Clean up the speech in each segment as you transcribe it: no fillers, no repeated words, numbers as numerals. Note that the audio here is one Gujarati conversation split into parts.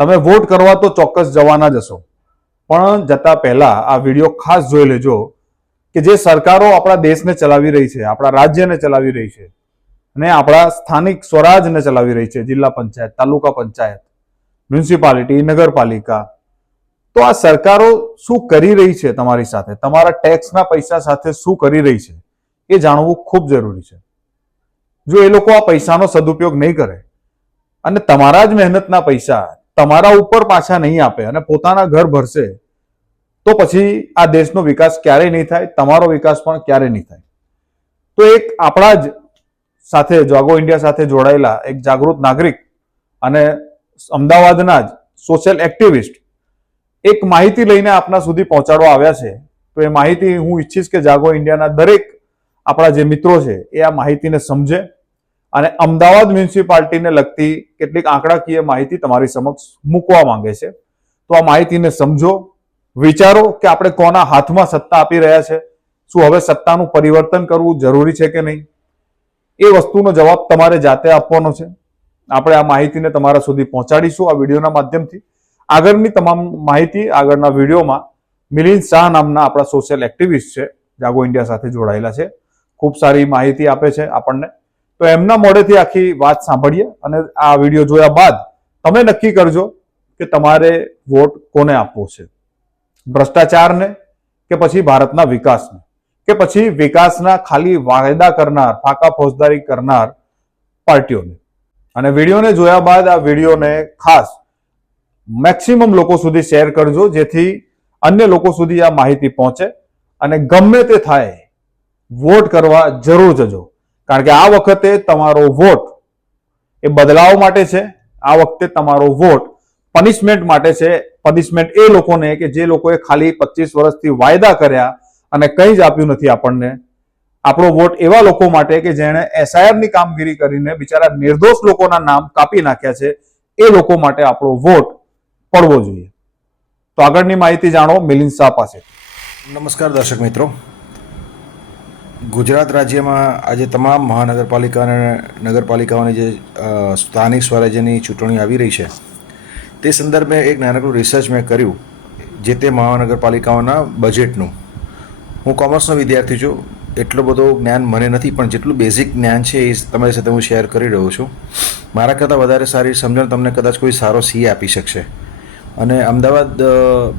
તમે વોટ કરવા તો ચોક્કસ જવાના જ હશો, પણ જતા પહેલા આ વિડીયો ખાસ જોઈ લેજો કે જે સરકારો આપણા દેશને ચલાવી રહી છે, આપણા રાજ્યને ચલાવી રહી છે અને આપણા સ્થાનિક સ્વરાજને ચલાવી રહી છે, જિલ્લા પંચાયત, તાલુકા પંચાયત, મ્યુનિસિપાલિટી, નગરપાલિકા, તો આ સરકારો શું કરી રહી છે તમારી સાથે, તમારા ટેક્સના પૈસા સાથે શું કરી રહી છે એ જાણવું ખૂબ જરૂરી છે. જો એ લોકો આ પૈસાનો સદુપયોગ નહીં કરે અને તમારા જ મહેનતના પૈસા તમારા ઉપર પાછા નહીં આપે અને પોતાના ઘર ભરશે, તો પછી આ દેશનો વિકાસ ક્યારેય નહીં થાય, તમારો વિકાસ પણ ક્યારેય નહીં થાય. તો એક આપણા જ સાથે જાગો ઇન્ડિયા સાથે જોડાયેલા એક જાગૃત નાગરિક અને અમદાવાદના જ સોશિયલ એક્ટિવિસ્ટ એક માહિતી લઈને આપના સુધી પહોંચાડવા આવ્યા છે. તો એ માહિતી હું ઈચ્છીશ કે જાગો ઇન્ડિયાના દરેક આપણા જે મિત્રો છે એ આ માહિતીને સમજે અને અમદાવાદ મ્યુનિસિપાલિટીને લગતી કેટલીક આંકડાકીય માહિતી તમારી સમક્ષ મૂકવા માંગે છે. તો આ માહિતીને સમજો, વિચારો કે આપણે કોના હાથમાં સત્તા આપી રહ્યા છે, શું હવે સત્તાનું પરિવર્તન કરવું જરૂરી છે કે નહીં, એ વસ્તુનો જવાબ તમારે જાતે આપવાનો છે. આપણે આ માહિતીને તમારા સુધી પહોંચાડીશું આ વિડીયોના માધ્યમથી. આગળની તમામ માહિતી આગળના વિડીયોમાં મિલિંદ શાહ નામના આપણા સોશિયલ એક્ટિવિસ્ટ છે, જાગો ઇન્ડિયા સાથે જોડાયેલા છે, ખૂબ સારી માહિતી આપે છે આપણને. તો એમના મોઢેથી આખી વાત સાંભળીએ અને આ વિડીયો જોયા બાદ તમે નક્કી કરજો કે તમારે વોટ કોને આપવો છે, ભ્રષ્ટાચારને કે પછી ભારતના વિકાસને, કે પછી વિકાસના ખાલી વાયદા કરનાર, ફાકા ફોજદારી કરનાર પાર્ટીઓને. અને વિડીયોને જોયા બાદ આ વિડીયોને ખાસ મેક્સિમમ લોકો સુધી શેર કરજો, જેથી અન્ય લોકો સુધી આ માહિતી પહોંચે અને ગમે તે થાય વોટ કરવા જરૂર જજો. કારણ કે આ વખતે તમારો વોટ એ બદલાવ માટે છે, આ વખતે તમારો વોટ પનિશમેન્ટ માટે છે. પનિશમેન્ટ એ લોકોને કે જે લોકોએ ખાલી 25 વર્ષથી વાયદા કર્યા અને કંઈ જ આપ્યું નથી આપણને. આપણો વોટ એવા લોકો માટે કે જેણે SIR ની કામગીરી કરીને બિચારા નિર્દોષ લોકોના નામ કાપી નાખ્યા છે, એ લોકો માટે આપણો વોટ પડવો જોઈએ. તો આગળની માહિતી જાણો મિલિંદ શાહ પાસે. નમસ્કાર દર્શક મિત્રો, ગુજરાત રાજ્યમાં આજે તમામ મહાનગરપાલિકા અને નગરપાલિકાઓની જે સ્થાનિક સ્વરાજ્યની ચૂંટણી આવી રહી છે, તે સંદર્ભે એક નાનકડું રિસર્ચ મેં કર્યું જે તે મહાનગરપાલિકાઓના બજેટનું. હું કોમર્સનો વિદ્યાર્થી છું, એટલો બધો જ્ઞાન મને નથી, પણ જેટલું બેઝિક જ્ઞાન છે એ તમારી સાથે હું શેર કરી રહ્યો છું. મારા કરતાં વધારે સારી સમજણ તમને કદાચ કોઈ સારો CA આપી શકશે. અને અમદાવાદ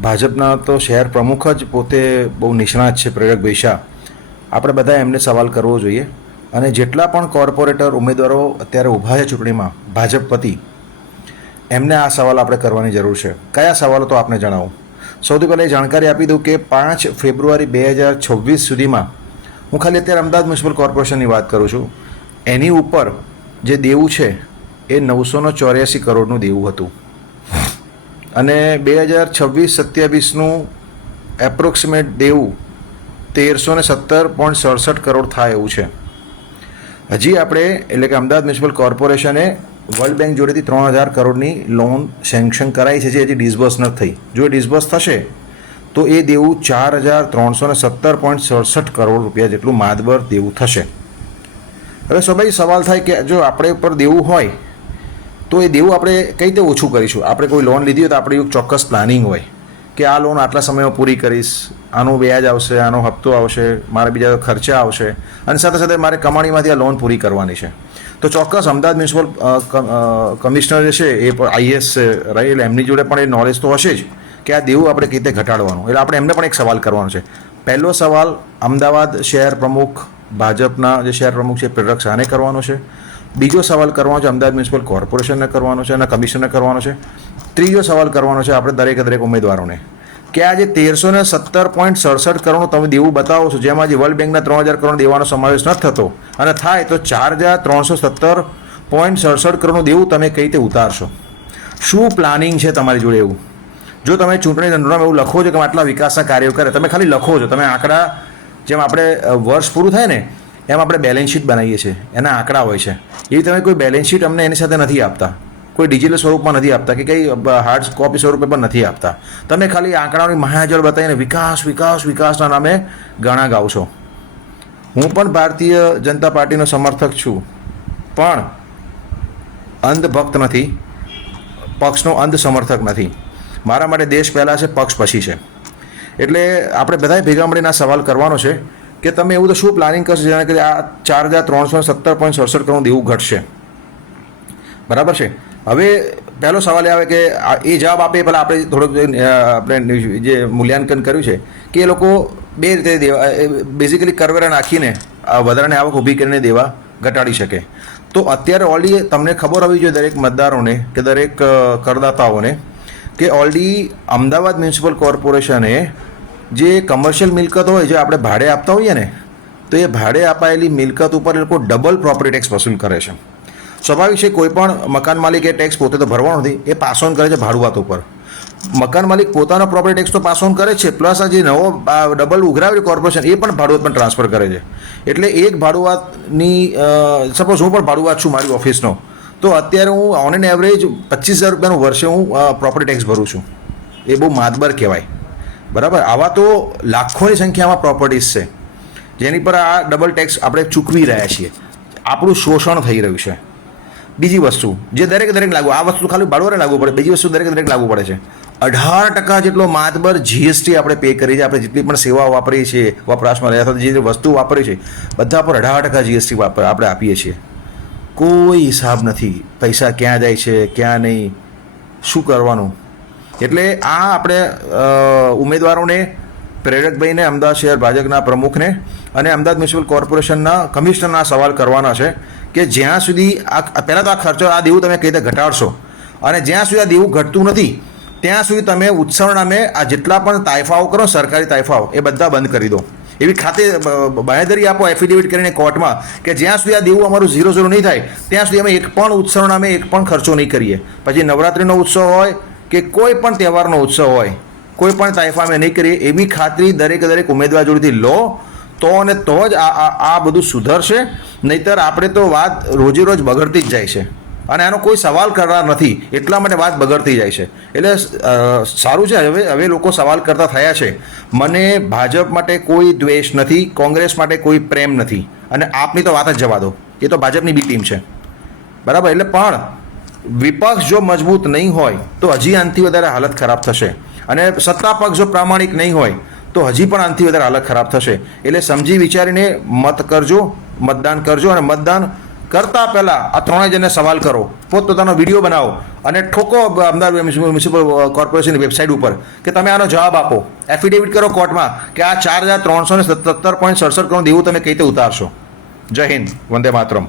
ભાજપના તો શહેર પ્રમુખ જ પોતે બહુ નિષ્ણાત છે, પ્રેરકભાઈ શાહ. આપણે બધા એમને સવાલ કરવો જોઈએ. અને જેટલા પણ કોર્પોરેટર ઉમેદવારો અત્યારે ઊભા છે ચૂંટણીમાં ભાજપ વતી, એમને આ સવાલ આપણે કરવાની જરૂર છે. કયા સવાલો તો આપને જણાવું. સૌથી પહેલાં એ જાણકારી આપી દઉં કે 5 ફેબ્રુઆરી 2026 સુધીમાં, હું ખાલી અત્યારે અમદાવાદ મ્યુનિસિપલ કોર્પોરેશનની વાત કરું છું, એની ઉપર જે દેવું છે એ 984 કરોડનું દેવું હતું. અને 2026-27નું એપ્રોક્સિમેટ દેવું 1317.67 કરોડ થાય એવું છે. હજી આપણે એટલે કે અમદાવાદ મ્યુનિસિપલ કોર્પોરેશને વર્લ્ડ બેંક જોડેથી 3000 કરોડની લોન સેન્કશન કરાઈ છે, જે હજી ડિસબર્સ નથી થઈ. જો એ ડિસબર્સ થશે તો એ દેવું 4317.67 કરોડ રૂપિયા જેટલું માતબર દેવું થશે. હવે સ્વાભાવિક સવાલ થાય કે જો આપણે ઉપર દેવું હોય તો એ દેવું આપણે કઈ રીતે ઓછું કરીશું. આપણે કોઈ લોન લીધી હોય તો આપણે એક ચોક્કસ પ્લાનિંગ હોય કે આ લોન આટલા સમયમાં પૂરી કરીશ, આનું વ્યાજ આવશે, આનો હપ્તો આવશે, મારા બીજા ખર્ચા આવશે અને સાથે સાથે મારે કમાણીમાંથી આ લોન પૂરી કરવાની છે. તો ચોક્કસ અમદાવાદ મ્યુનિસિપલ કમિશનર જે છે એ IAS રહે, એટલે એમની જોડે પણ એ નોલેજ તો હશે જ કે આ દેવું આપણે કઈ રીતે ઘટાડવાનું. એટલે આપણે એમને પણ એક સવાલ કરવાનો છે. પહેલો સવાલ અમદાવાદ શહેર પ્રમુખ ભાજપના જે શહેર પ્રમુખ છે પ્રેરક શાહને કરવાનો છે. બીજો સવાલ કરવાનો છે અમદાવાદ મ્યુનિસિપલ કોર્પોરેશનને કરવાનો છે અને કમિશનરને કરવાનો છે. ત્રીજો સવાલ કરવાનો છે આપણે દરેક ઉમેદવારોને કે આ જે 1317.67 કરોડનું તમે દેવું બતાવો છો, જેમાં જે વર્લ્ડ બેંકના 3000 કરોડ દેવાનો સમાવેશ નથી થતો અને થાય તો 4317.67 કરોડનું દેવું તમે કઈ રીતે ઉતારશો. શું પ્લાનિંગ છે તમારી જોડે એવું? જો તમે ચૂંટણી ઢંઢોરામાં એવું લખો છો કે આટલા વિકાસના કાર્યો કરે, તમે ખાલી લખો છો, તમે આંકડા જેમ આપણે વર્ષ પૂરું થાય ને એમ આપણે બેલેન્સ શીટ બનાવીએ છીએ, એના આંકડા હોય છે, એવી તમે કોઈ બેલેન્સ શીટ અમને એની સાથે નથી આપતા, કોઈ ડિજિટલ સ્વરૂપમાં નથી આપતા કે કંઈ હાર્ડ કોપી સ્વરૂપે પણ નથી આપતા. તમે ખાલી આંકડાઓની મહાજળ બતાવીને વિકાસના નામે ગાણા ગાઓ છો. હું પણ ભારતીય જનતા પાર્ટીનો સમર્થક છું, પણ અંધભક્ત નથી. પક્ષનો અંધ સમર્થક નથી. મારા માટે દેશ પહેલાં છે, પક્ષ પછી છે. એટલે આપણે બધાએ ભેગા મળીને આ સવાલ કરવાનો છે કે તમે એવું તો શું પ્લાનિંગ કરશો જેના કે આ 4,317.67 કરોડ દેવું ઘટશે. બરાબર છે. હવે પહેલો સવાલ એ આવે કે એ જવાબ આપે પહેલાં આપણે થોડુંક આપણે જે મૂલ્યાંકન કર્યું છે કે એ લોકો બે રીતે દેવા બેઝિકલી કરવેરા નાખીને વધારાની આવક ઊભી કરીને દેવા ઘટાડી શકે. તો અત્યારે ઓલરેડી તમને ખબર હોવી જોઈએ દરેક મતદારોને કે દરેક કરદાતાઓને કે ઓલરેડી અમદાવાદ મ્યુનિસિપલ કોર્પોરેશને જે કમર્શિયલ મિલકત હોય જે આપણે ભાડે આપતા હોઈએ ને, તો એ ભાડે અપાયેલી મિલકત ઉપર એ લોકો ડબલ પ્રોપર્ટી ટેક્સ વસૂલ કરે છે. સ્વાભાવિક છે, કોઈ પણ મકાન માલિક એ ટેક્સ પોતે તો ભરવાનો નથી, એ પાસ ઓન કરે છે ભાડુઆત ઉપર. મકાન માલિક પોતાનો પ્રોપર્ટી ટેક્સ તો પાસ ઓન કરે છે, પ્લસ આ જે નવો ડબલ ઉઘરાવેલી કોર્પોરેશન એ પણ ભાડુઆત પણ ટ્રાન્સફર કરે છે. એટલે એક ભાડુઆતની સપોઝ હું પણ ભાડુઆત છું મારી ઓફિસનો, તો અત્યારે હું ઓન એન એવરેજ 25,000 રૂપિયાનું વર્ષે હું પ્રોપર્ટી ટેક્સ ભરું છું. એ બહુ માતબર કહેવાય. બરાબર. આવા તો લાખોની સંખ્યામાં પ્રોપર્ટીઝ છે જેની પર આ ડબલ ટેક્સ આપણે ચૂકવી રહ્યા છીએ. આપણું શોષણ થઈ રહ્યું છે. બીજી વસ્તુ જે દરેક લાગુ, આ વસ્તુ ખાલી ભાડુઆતને લાગુ પડે, બીજી વસ્તુ દરેક લાગુ પડે છે. 18% જેટલો માતબર જીએસટી આપણે પે કરીએ છીએ. આપણે જેટલી પણ સેવાઓ વાપરીએ છીએ વપરાશમાં રહ્યા અથવા જે વસ્તુ વાપરીએ છીએ બધા પર 18% જીએસટી આપણે આપીએ છીએ. કોઈ હિસાબ નથી પૈસા ક્યાં જાય છે ક્યાં નહીં, શું કરવાનું. એટલે આ આપણે ઉમેદવારોને, પ્રેરકભાઈને, અમદાવાદ શહેર ભાજપના પ્રમુખને અને અમદાવાદ મ્યુનિસિપલ કોર્પોરેશનના કમિશનરના સવાલ કરવાના છે કે જ્યાં સુધી આ પહેલાં તો આ ખર્ચો આ દેવું તમે કઈ રીતે ઘટાડશો, અને જ્યાં સુધી આ દેવું ઘટતું નથી ત્યાં સુધી તમે ઉત્સવ નામે આ જેટલા પણ તાઇફાઓ કરો, સરકારી તાઇફાઓ, એ બધા બંધ કરી દો. એવી ખાતે બાંહેધરી આપો એફિડેવિટ કરીને કોર્ટમાં કે જ્યાં સુધી આ દેવું અમારું 0-0 નહીં થાય ત્યાં સુધી અમે એક પણ ઉત્સવ નામે એક પણ ખર્ચો નહીં કરીએ. પછી નવરાત્રિનો ઉત્સવ હોય કે કોઈ પણ તહેવારનો ઉત્સવ હોય, કોઈ પણ તાઇફા અમે નહીં કરીએ, એવી ખાતરી દરેક ઉમેદવાર જોડેથી લો તો અને તો જ આ બધું સુધરશે. નહીંતર આપણે તો વાત રોજે રોજ બગડતી જ જાય છે અને આનો કોઈ સવાલ કરનાર નથી, એટલા માટે વાત બગડતી જાય છે. એટલે સારું છે, હવે લોકો સવાલ કરતા થયા છે. મને ભાજપ માટે કોઈ દ્વેષ નથી, કોંગ્રેસ માટે કોઈ પ્રેમ નથી, અને આપની તો વાત જ જવા દો, એ તો ભાજપની બી ટીમ છે. બરાબર. એટલે પણ વિપક્ષ જો મજબૂત નહીં હોય તો હજી આનાથી વધારે હાલત ખરાબ થશે, અને સત્તા પક્ષ જો પ્રામાણિક નહીં હોય તો હજી પણ આનાથી વધારે હાલત ખરાબ થશે. એટલે સમજી વિચારીને મત કરજો, મતદાન કરજો, અને મતદાન કરતા પહેલાં આ ત્રણેય જણને સવાલ કરો, પોતપોતાનો વિડીયો બનાવો અને ઠોકો અમદાવાદ મ્યુનિસિપલ કોર્પોરેશનની વેબસાઇટ ઉપર કે તમે આનો જવાબ આપો. એફિડેવિટ કરો કોર્ટમાં કે આ 4,317.67 કરોડ દેવું તમે કઈ રીતે ઉતારશો. જય હિન્દ, વંદે માતરમ.